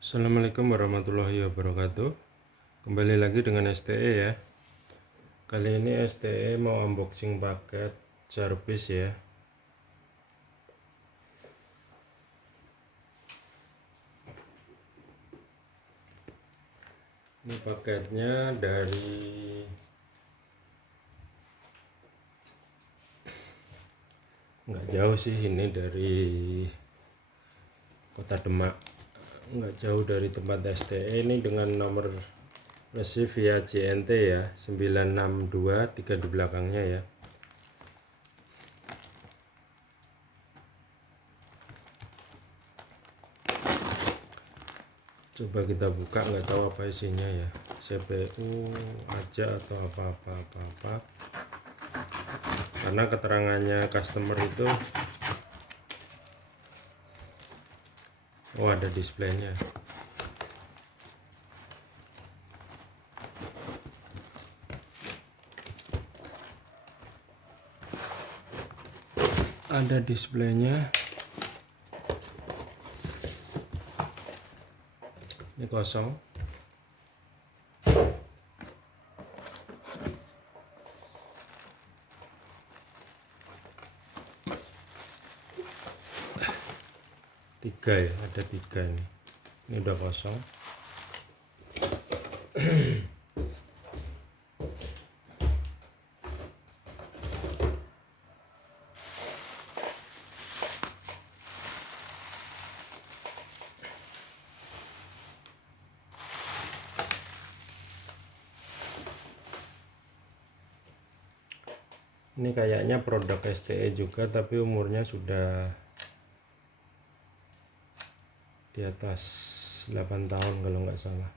Assalamualaikum warahmatullahi wabarakatuh. Kembali lagi dengan STE ya. Kali ini STE mau unboxing paket servis ya. Ini paketnya dari nggak jauh sih, ini dari Kota Demak, nggak jauh dari tempat STE. Ini dengan nomor receive via JNT ya, 962 di belakangnya ya. Coba kita buka, nggak tahu apa isinya ya, CPU aja atau apa karena keterangannya customer itu ada displaynya. Ada displaynya. Ini kosong. Tiga ya, ada tiga ini. Ini udah kosong. Ini kayaknya produk STE juga, tapi umurnya sudah di atas 8 tahun kalau nggak salah.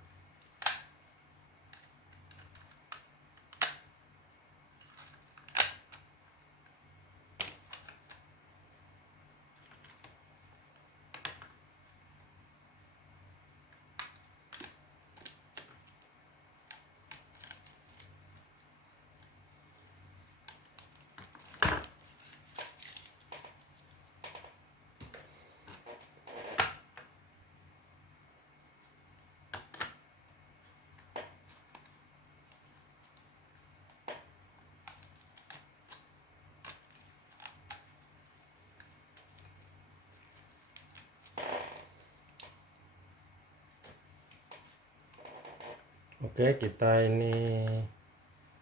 Oke, kita ini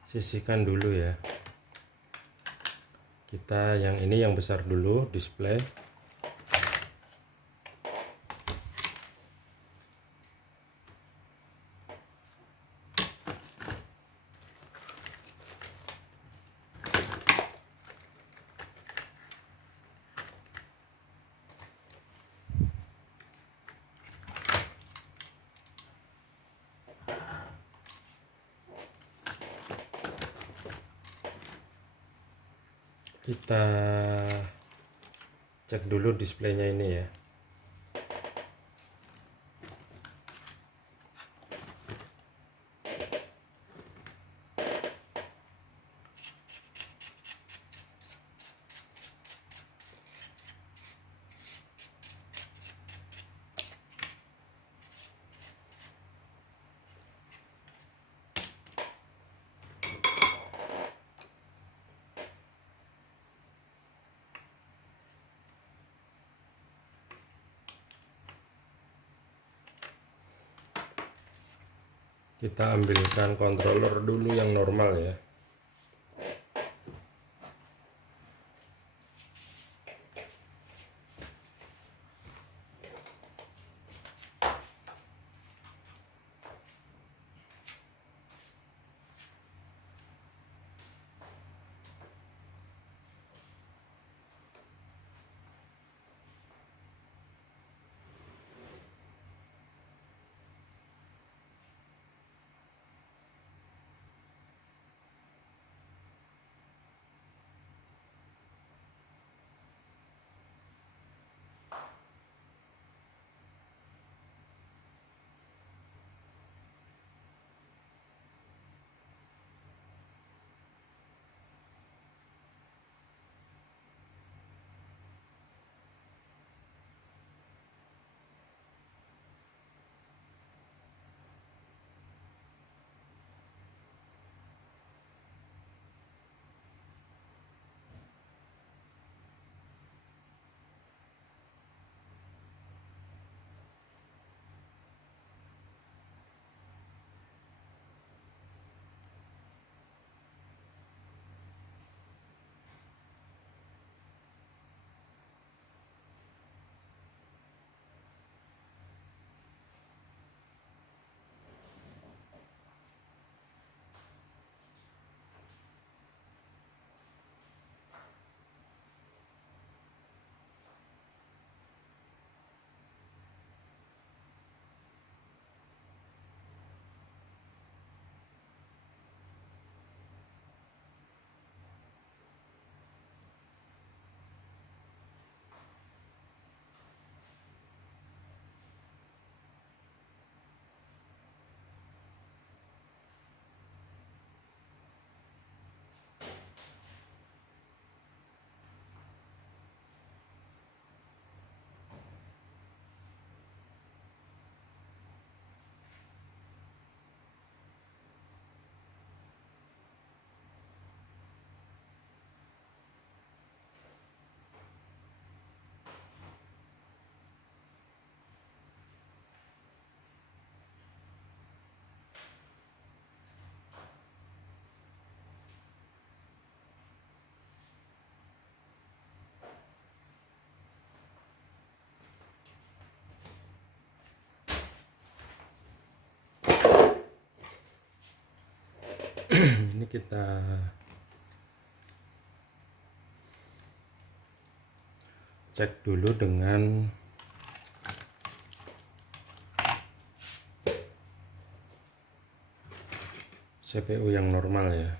sisihkan dulu ya. Kita yang ini yang besar dulu, display. Kita cek dulu displaynya ini ya. Kita ambilkan controller dulu yang normal ya. Ini kita cek dulu dengan CPU yang normal ya.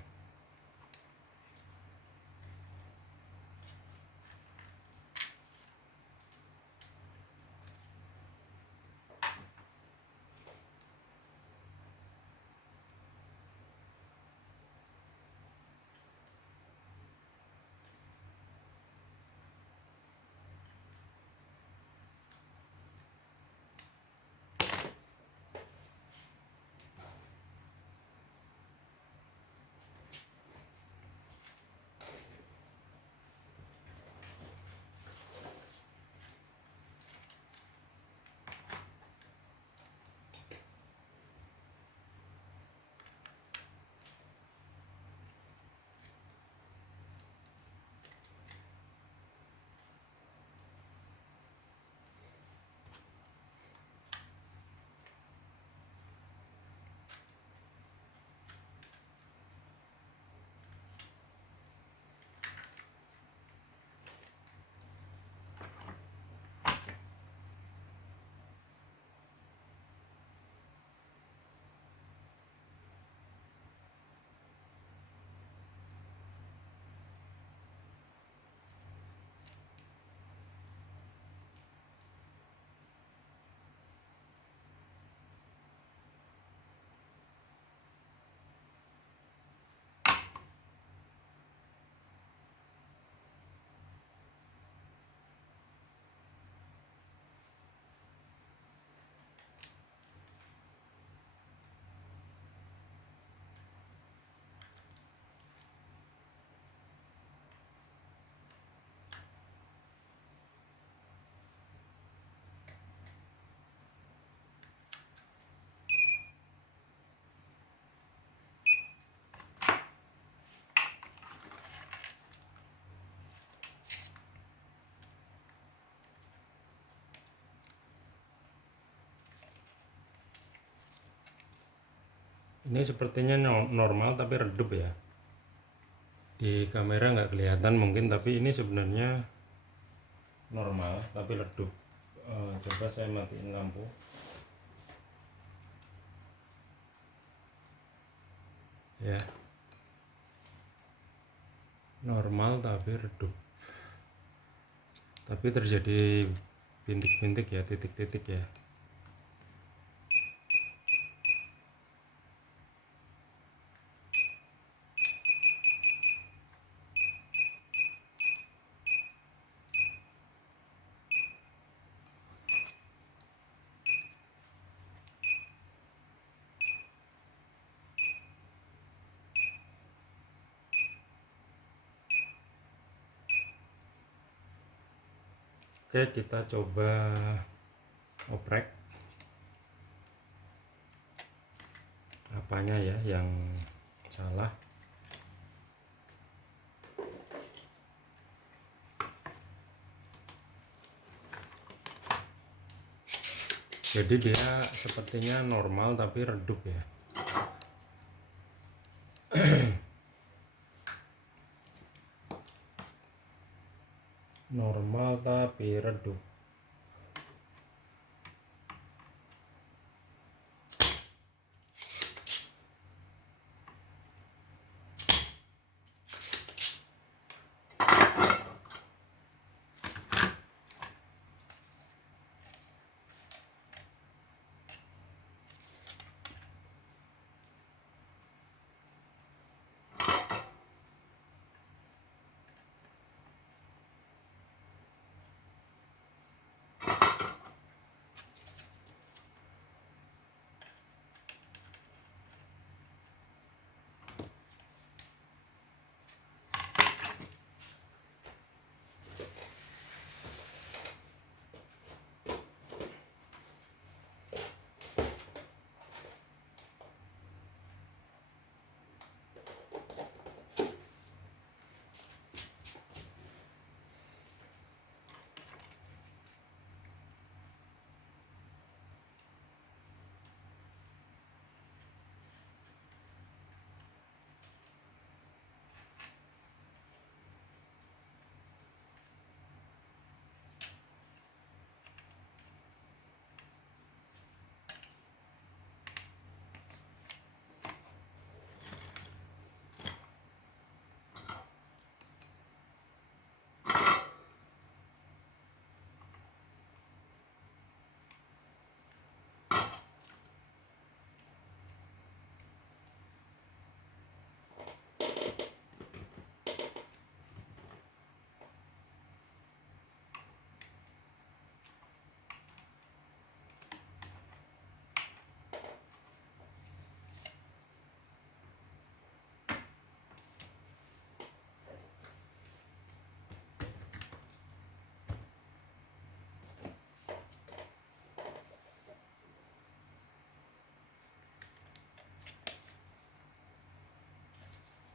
Ini sepertinya normal tapi redup ya. Di kamera nggak kelihatan mungkin, tapi ini sebenarnya normal tapi redup. Coba saya matiin lampu. Ya, normal tapi redup. Tapi terjadi bintik-bintik ya, titik-titik ya. Oke, kita coba oprek apanya ya yang salah. Jadi dia sepertinya normal tapi redup ya. Normal tapi redup.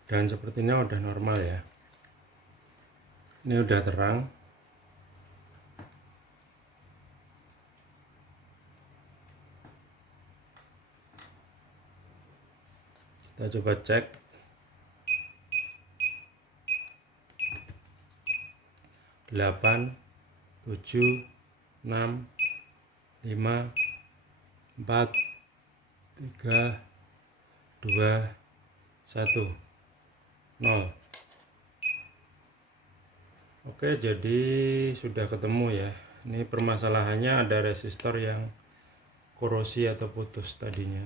Dan sepertinya udah normal ya. Ini udah terang. Kita coba cek. 8, 7, 6, 5, 4, 3, 2, 1, 0. Oke, jadi sudah ketemu ya. Ini permasalahannya ada resistor yang korosi atau putus tadinya.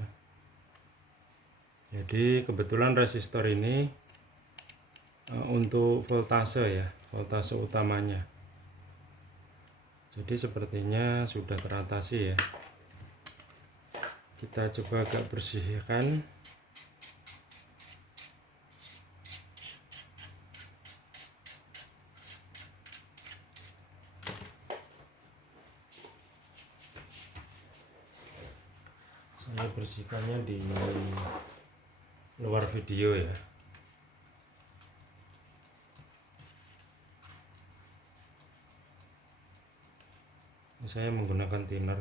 Jadi kebetulan resistor ini untuk voltase ya, voltase utamanya. Jadi sepertinya sudah teratasi ya. Kita coba agak bersihkan. Saya bersihkannya di luar video ya. Saya menggunakan thinner.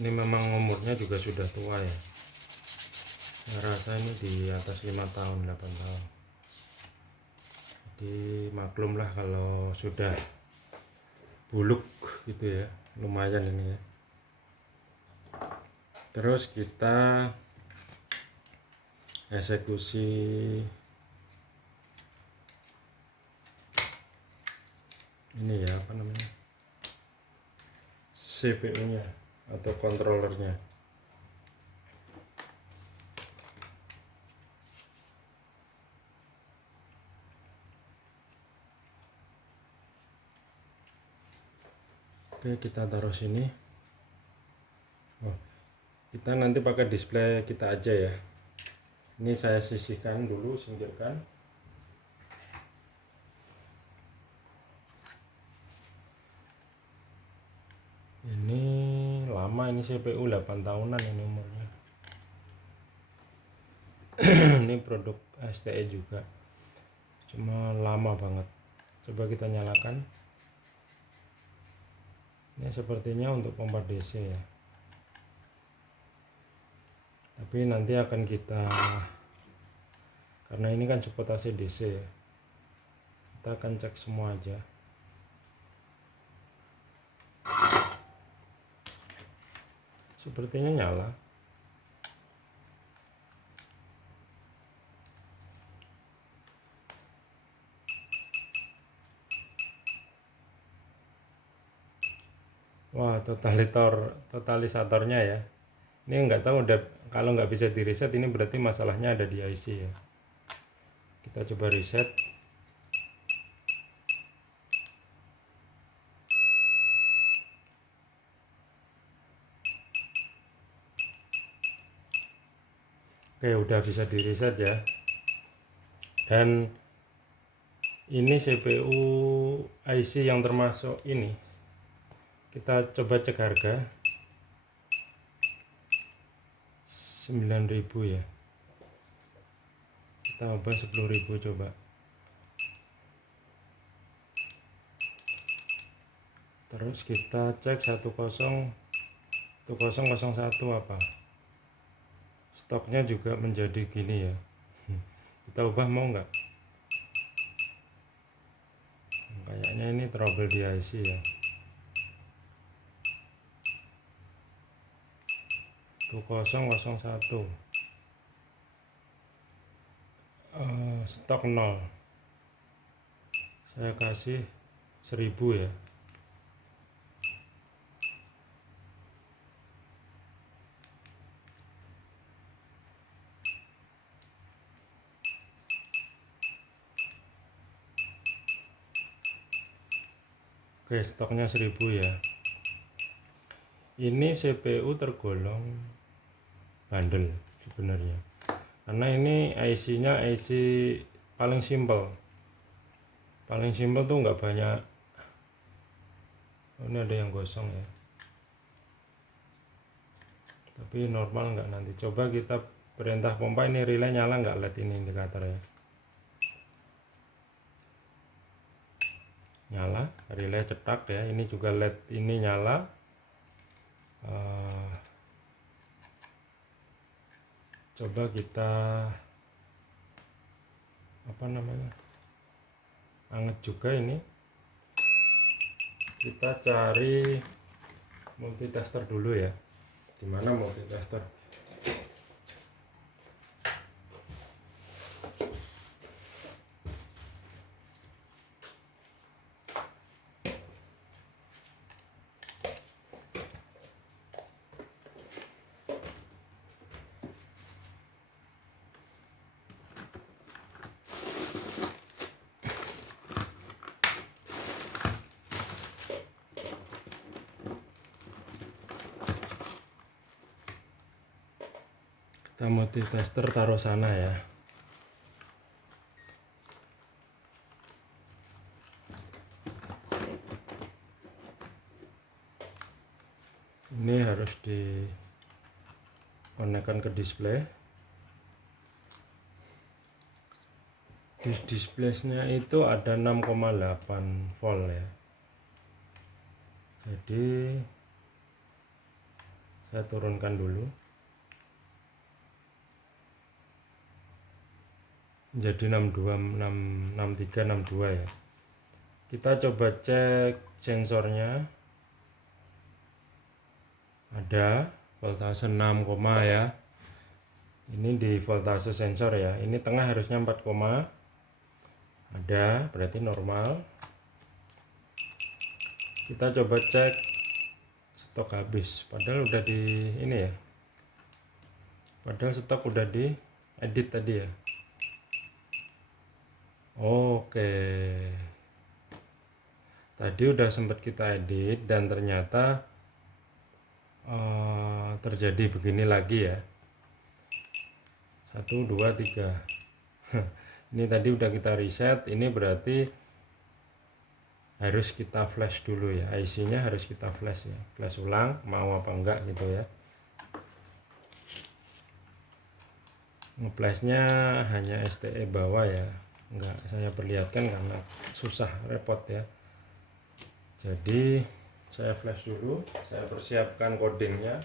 Ini memang umurnya juga sudah tua ya. Saya rasa ini di atas 5 tahun, 8 tahun. Jadi maklum lah kalau sudah buluk gitu ya. Lumayan ini ya. Terus kita eksekusi ini ya, apa namanya, CPU nya atau controllernya. Oke, kita taruh sini. Oh, kita nanti pakai display kita aja ya. Ini saya sisihkan dulu, singkirkan. Ini lama, ini CPU 8 tahunan ini umurnya. Ini produk STE juga, cuma lama banget. Coba kita nyalakan. Ini sepertinya untuk pompa DC ya, tapi nanti akan kita, karena ini kan support AC DC ya, kita akan cek semua aja. Sepertinya nyala. Wah, totalisatornya ya. Ini nggak tahu, udah, kalau nggak bisa di reset ini berarti masalahnya ada di IC ya. Kita coba reset. Oke, udah bisa di reset ya. Dan ini CPU IC yang termasuk ini. Kita coba cek harga 9.000 ya. Kita ubah 10.000 coba. Terus kita cek 1001 apa. Stoknya juga menjadi gini ya. Kita ubah mau nggak? Kayaknya ini trouble di IC ya. 1001 stok 0. Saya kasih 1000 ya. Oke, stoknya 1000 ya. Ini CPU tergolong bandel sebenarnya, karena ini IC-nya IC paling simpel tuh nggak banyak. Oh, ini ada yang gosong ya, tapi normal nggak. Nanti coba kita perintah pompa, ini relay nyala nggak, LED ini indikator ya, nyala, relay cetak ya. Ini juga LED ini nyala. Coba kita apa namanya, anget juga ini. Kita cari multitester dulu ya. Dimana multitester? Kita multitester taruh sana ya. Ini harus dikonekkan ke display. Di displaynya itu ada 6,8 volt ya. Jadi saya turunkan dulu jadi 6362 ya. Kita coba cek sensornya, ada voltase 6, ya. Ini di voltase sensor ya. Ini tengah harusnya 4, ada, berarti normal. Kita coba cek stok habis, padahal udah di ini ya, padahal stok udah di edit tadi ya. Oke, tadi udah sempat kita edit dan ternyata terjadi begini lagi ya. 1 2 3 ini tadi udah kita reset. Ini berarti harus kita flash dulu ya, IC nya harus kita flash ya, flash ulang mau apa enggak gitu ya. Ngeflashnya hanya STE bawah ya, enggak saya perlihatkan karena susah, repot ya. Jadi saya flash dulu, saya persiapkan codingnya.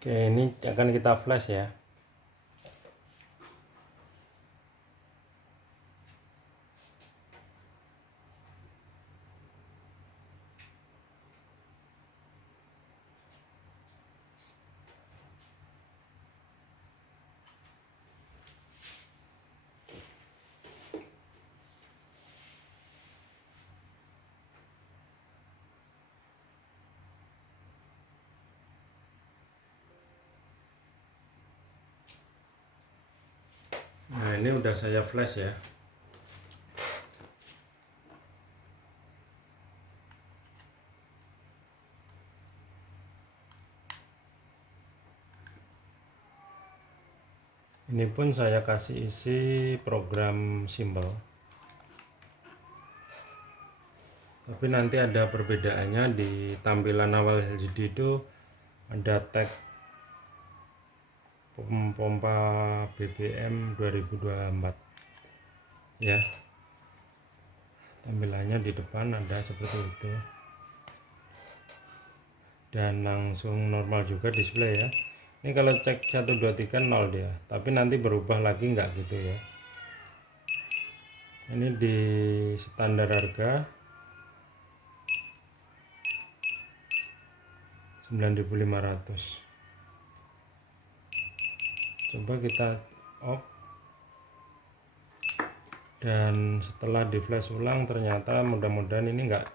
Oke, ini akan kita flash ya. Nah, ini udah saya flash ya. Ini pun saya kasih isi program simple. Tapi nanti ada perbedaannya di tampilan awal LCD itu ada tag pompa BBM 2024 ya. Tampilannya di depan ada seperti itu. Dan langsung normal juga display ya. Ini kalau cek 123 0 dia, tapi nanti berubah lagi nggak gitu ya. Ini di standar harga 9.500. Coba kita off, dan setelah di flash ulang ternyata mudah-mudahan ini nggak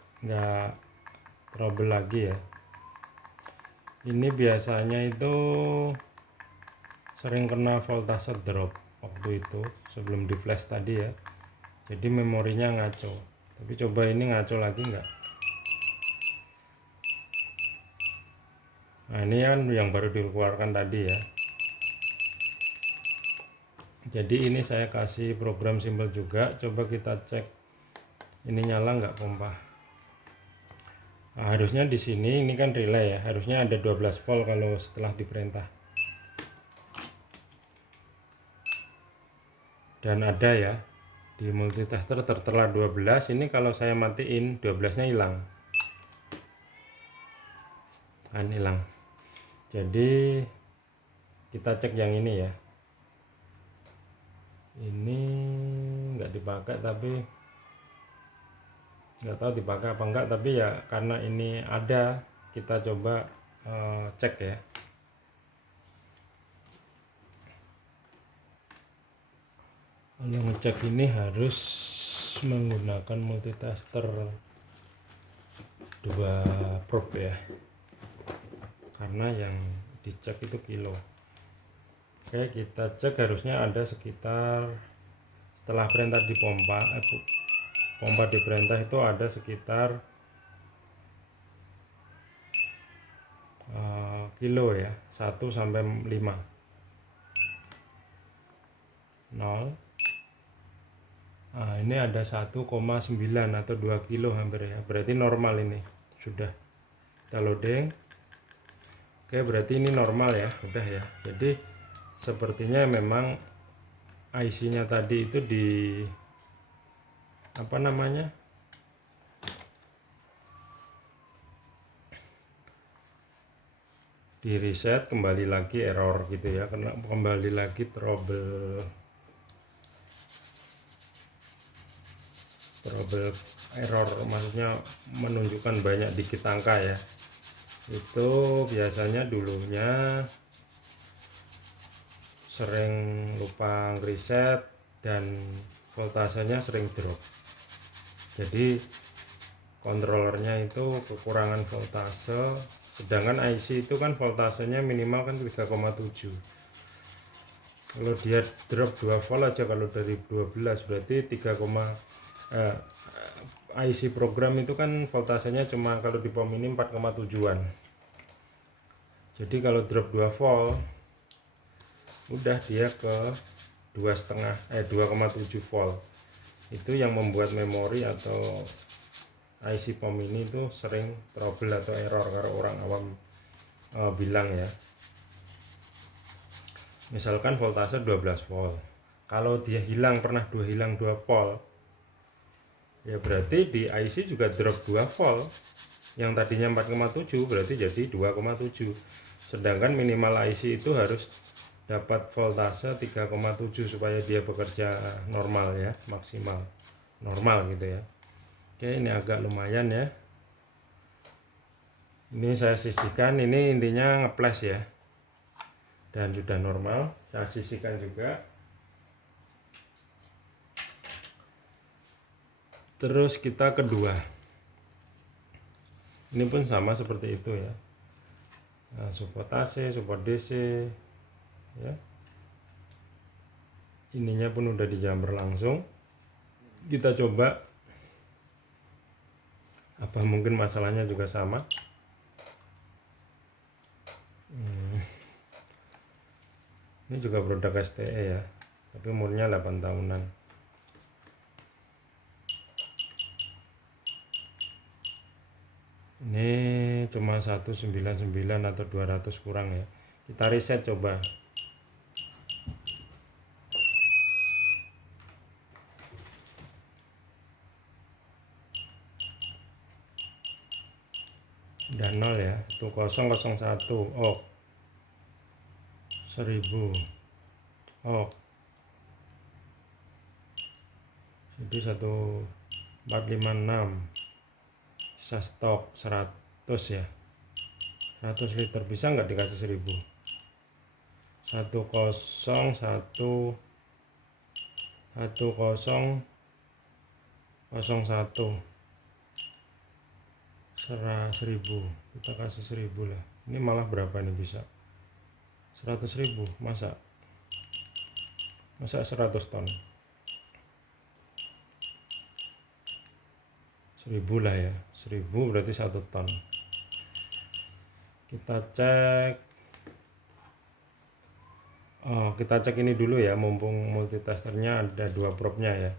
trouble lagi ya. Ini biasanya itu sering kena voltase drop waktu itu sebelum di flash tadi ya, jadi memorinya ngaco. Tapi coba ini ngaco lagi nggak. Nah, ini kan yang baru dikeluarkan tadi ya. Jadi ini saya kasih program simple juga. Coba kita cek ini nyala nggak pompa. Nah, harusnya di sini ini kan relay ya, harusnya ada 12 volt kalau setelah diperintah. Dan ada ya di multitester tertera 12. Ini kalau saya matiin 12-nya hilang. Kan hilang. Jadi kita cek yang ini ya. Ini nggak dipakai, tapi nggak tahu dipakai apa enggak, tapi ya karena ini ada, kita coba cek ya. Kalau ngecek ini harus menggunakan multitester 2 probe ya, karena yang dicek itu kilo. Oke, kita cek harusnya ada sekitar, setelah perintah di pompa di perintah itu ada sekitar kilo ya, 1 sampai 5 0. Nah, ini ada 1,9 atau 2 kilo hampir ya, berarti normal ini sudah. Kita loading. Oke, berarti ini normal ya, udah ya. Jadi sepertinya memang IC-nya tadi itu di apa namanya, di reset, kembali lagi error gitu ya, karena kembali lagi trouble error, maksudnya menunjukkan banyak dikit angka ya. Itu biasanya dulunya sering lupa reset dan voltasenya sering drop. Jadi kontrolernya itu kekurangan voltase, sedangkan IC itu kan voltasenya minimal kan 3,7. Kalau dia drop 2 volt aja kalau dari 12, berarti IC program itu kan voltasenya cuma kalau di pom ini 4,7an. Jadi kalau drop 2 volt udah dia ke 2,7 volt. Itu yang membuat memori atau IC pom ini itu sering trouble atau error kalau orang awam bilang ya. Misalkan voltase 12 volt, kalau dia pernah hilang 2 volt ya, berarti di IC juga drop 2 volt. Yang tadinya 4,7 berarti jadi 2,7. sedangkan minimal IC itu harus dapat voltase 3,7 supaya dia bekerja normal ya, maksimal normal gitu ya. Oke, ini agak lumayan ya. Ini saya sisihkan, ini intinya ngeples ya, dan sudah normal. Saya sisihkan juga. Terus kita kedua, ini pun sama seperti itu ya. Nah, support AC, support DC ya. Ininya pun udah dijamper langsung. Kita coba, apa mungkin masalahnya juga sama. Ini juga produk STE ya, tapi umurnya 8 tahunan. Ini cuma 199 atau 200 kurang ya. Kita reset coba. Udah 0 ya. 1001. Oh, 1000. Oh, jadi 1456. Bisa stok 100 ya. 100 liter bisa nggak dikasih 1000? 1001 1000 kita kasih 1000 lah. Ini malah berapa ini bisa 100.000? masa 100 ton, 1000 lah ya, 1000 berarti 1 ton. Kita cek. Kita cek ini dulu ya, mumpung multitesternya ada 2 probnya ya.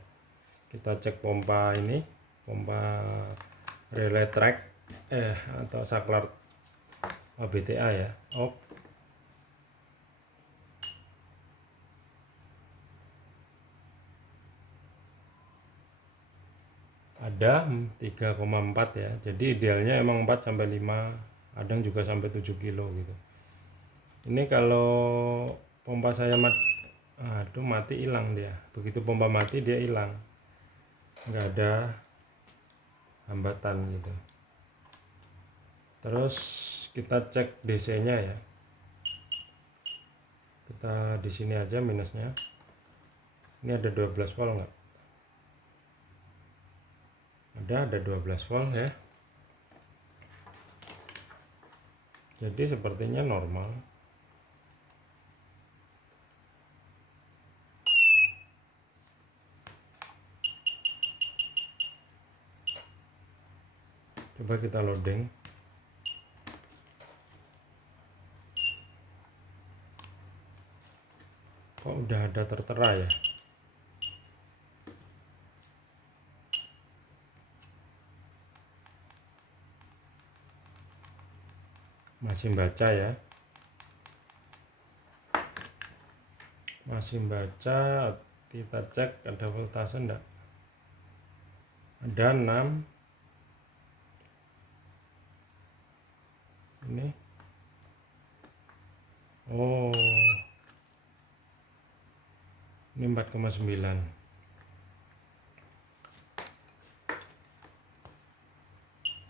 Kita cek pompa ini, pompa relay track atau saklar BTA ya. Ada 3,4 ya. Jadi idealnya emang 4 sampai 5, kadang juga sampai 7 kilo gitu. Ini kalau pompa saya mati hilang dia. Begitu pompa mati dia hilang, nggak ada hambatan gitu. Terus kita cek DC nya ya. Kita di sini aja minusnya. Ini ada 12 volt nggak? Ada 12 volt ya. Jadi sepertinya normal. Coba kita loading. Kok udah ada tertera ya? Masih baca ya. Masih baca. Kita cek ada voltase enggak? Ada 6. Ini ini 4,9.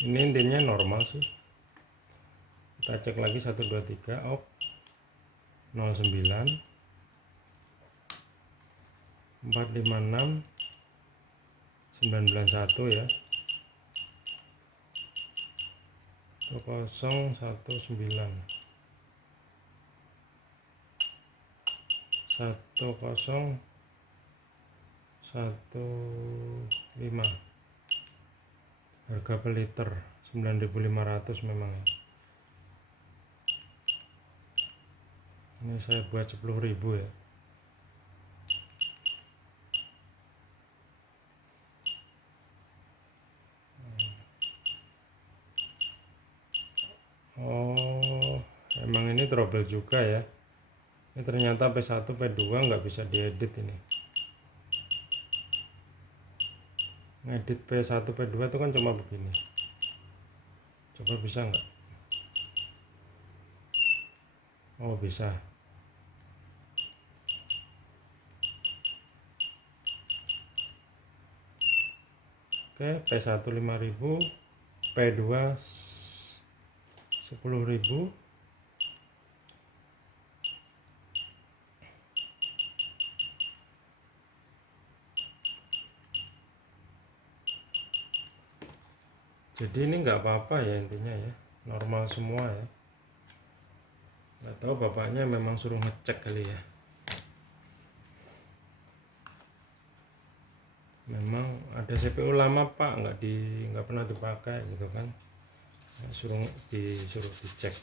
Ini intinya normal sih. Kita cek lagi 1 2 3 09 456 991 ya. 019 1015 harga per liter 9.500 memang ya. Ini saya buat 10.000 ya. Emang ini trouble juga ya. Ini ternyata P1 P2 nggak bisa diedit ini. Ngedit P1 P2 itu kan cuma begini. Coba bisa nggak? Oh bisa. Oke, P1 5.000, P2 10.000. Jadi ini nggak apa-apa ya, intinya ya normal semua ya. Nggak tahu bapaknya memang suruh ngecek kali ya, memang ada CPU lama pak, nggak pernah dipakai gitu kan, disuruh dicek.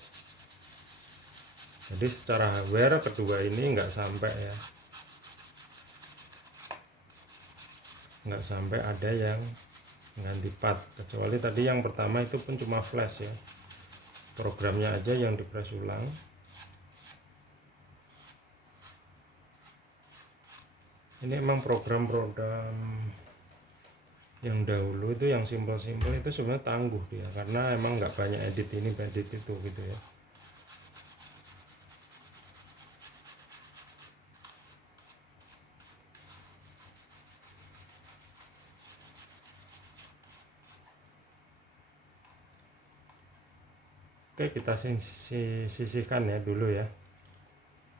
Jadi secara hardware kedua ini nggak sampai ya, nggak sampai ada yang ganti part, kecuali tadi yang pertama itu pun cuma flash ya, programnya aja yang di press ulang. Ini emang program-program yang dahulu itu yang simpel-simpel itu sebenarnya tangguh ya, karena emang nggak banyak edit ini edit itu gitu ya. Oke, kita sisihkan ya dulu ya,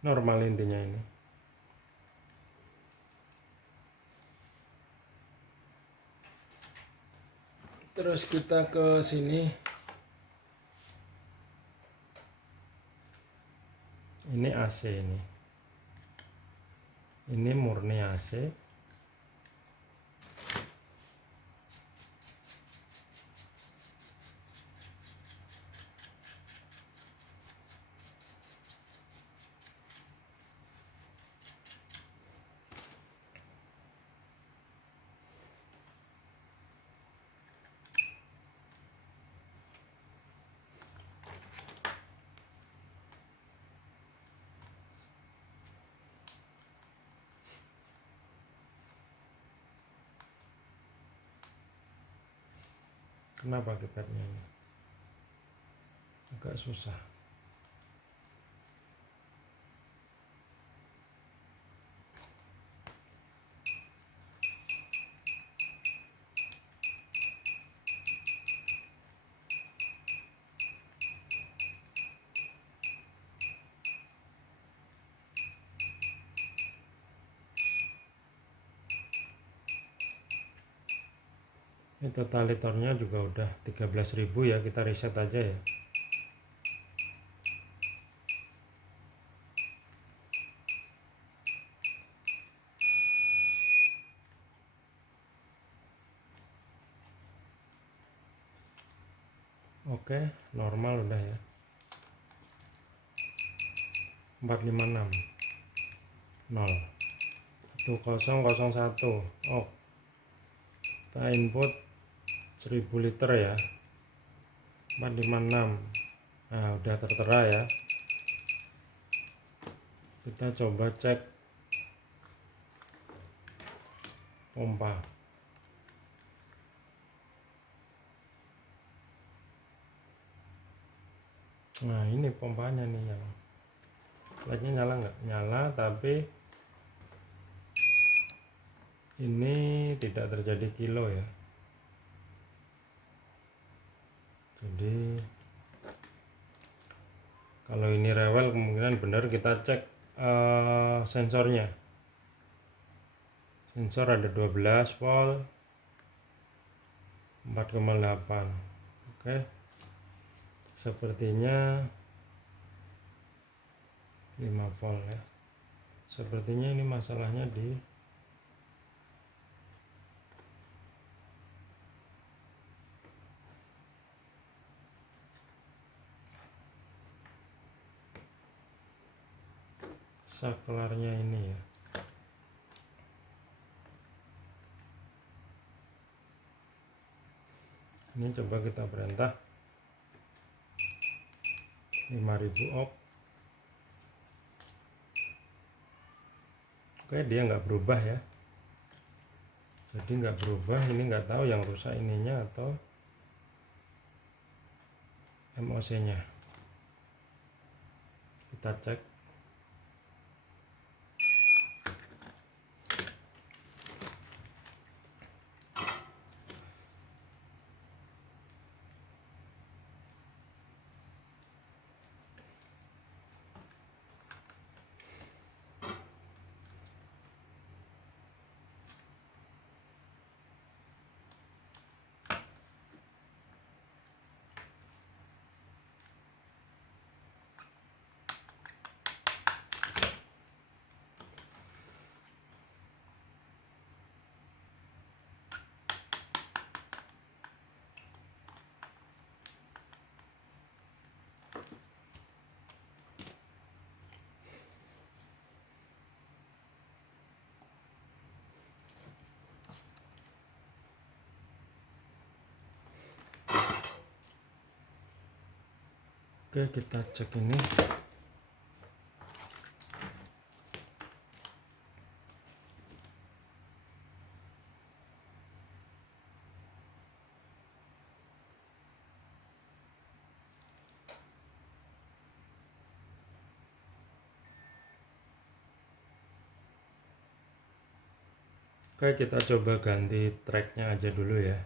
normal intinya ini. Terus kita ke sini, ini AC, ini murni AC. Kenapa keypadnya ini agak susah? Ini totalitornya juga udah 13.000 ya, kita reset aja ya. Oke, normal udah ya. 456 0 1001. Oh, kita input 1000 liter ya, 456. Nah udah tertera ya, kita coba cek pompa. Nah ini pompanya nih, yang lightnya nyala nggak? Nyala, tapi ini tidak terjadi kilo ya. Jadi kalau ini rewel kemungkinan benar. Kita cek sensornya. Sensor ada 12 volt 4,8. Oke, sepertinya 5 volt ya. Sepertinya ini masalahnya di saklarnya ini ya. Ini coba kita perintah 5000 ohm. Oke, dia nggak berubah ya. Jadi nggak berubah. Ini nggak tahu yang rusak ininya atau MOC nya. kita cek. Oke, kita cek ini. Oke, kita coba ganti tracknya aja dulu ya.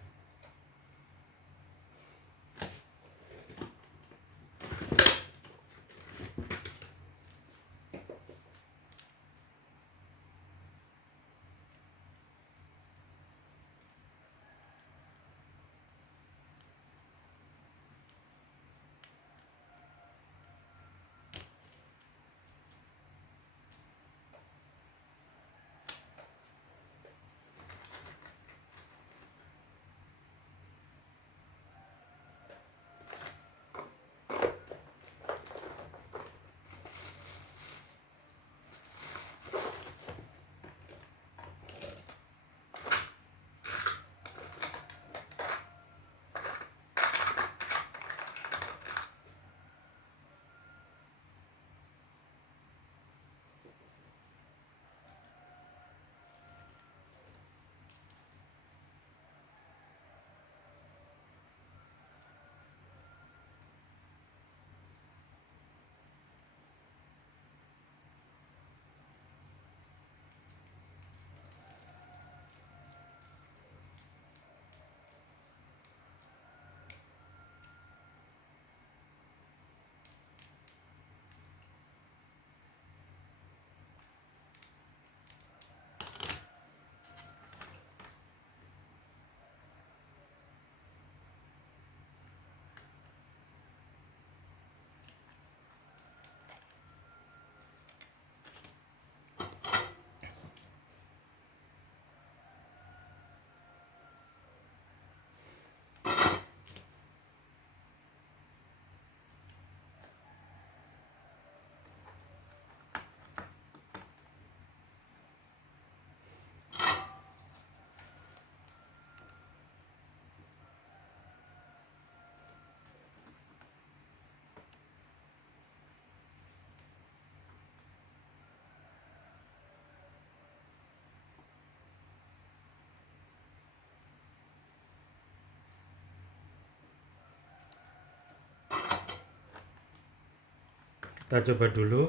Kita coba dulu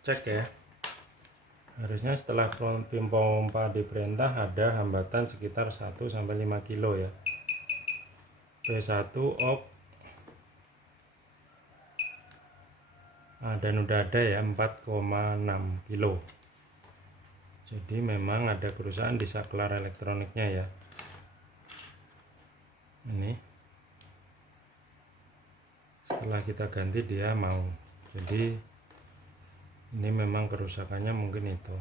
cek ya. Harusnya setelah pompa diperintah ada hambatan sekitar 1-5 kilo ya. P1 off. Dan udah ada ya 4,6 kilo. Jadi memang ada kerusakan di saklar elektroniknya ya. Ini setelah kita ganti dia mau, jadi ini memang kerusakannya mungkin itu.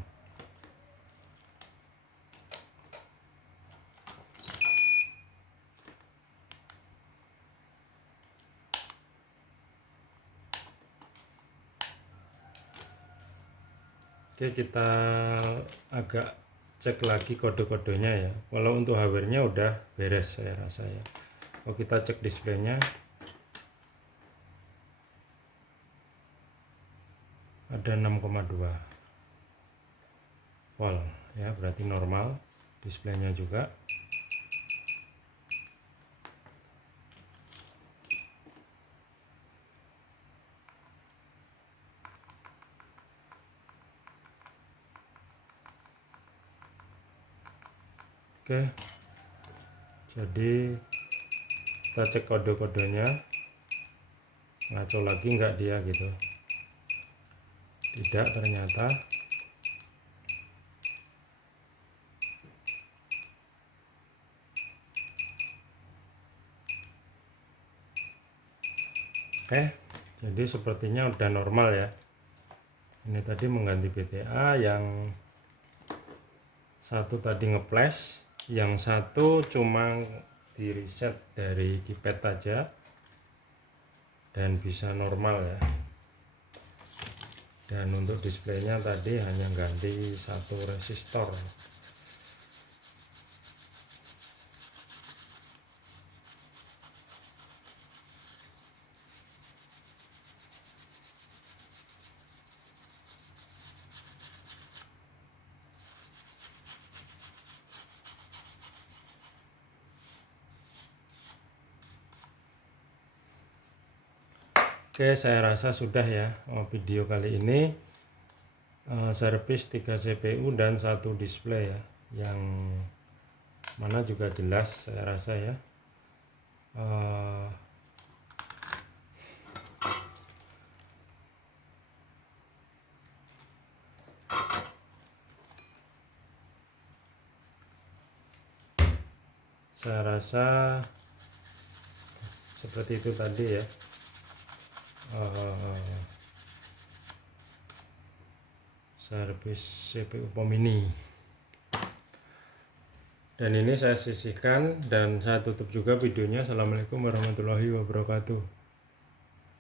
Oke, kita agak cek lagi kode-kodenya ya. Kalau untuk hardware-nya udah beres saya rasa ya. Kalau kita cek displaynya, ada 6,2 volt ya, berarti normal. Displaynya juga Oke, jadi kita cek kode-kodenya, ngaco lagi enggak dia gitu. Tidak, ternyata. Oke, jadi sepertinya udah normal ya. Ini tadi mengganti BTA, yang satu tadi ngeflash, yang satu cuma di reset dari keypad aja dan bisa normal ya. Dan untuk displaynya tadi hanya ganti satu resistor. Oke, saya rasa sudah ya video kali ini. Servis 3 CPU dan 1 display ya, yang mana juga jelas saya rasa ya. Saya rasa seperti itu tadi ya. Servis CPU POM ini, dan ini saya sisihkan dan saya tutup juga videonya. Assalamualaikum warahmatullahi wabarakatuh.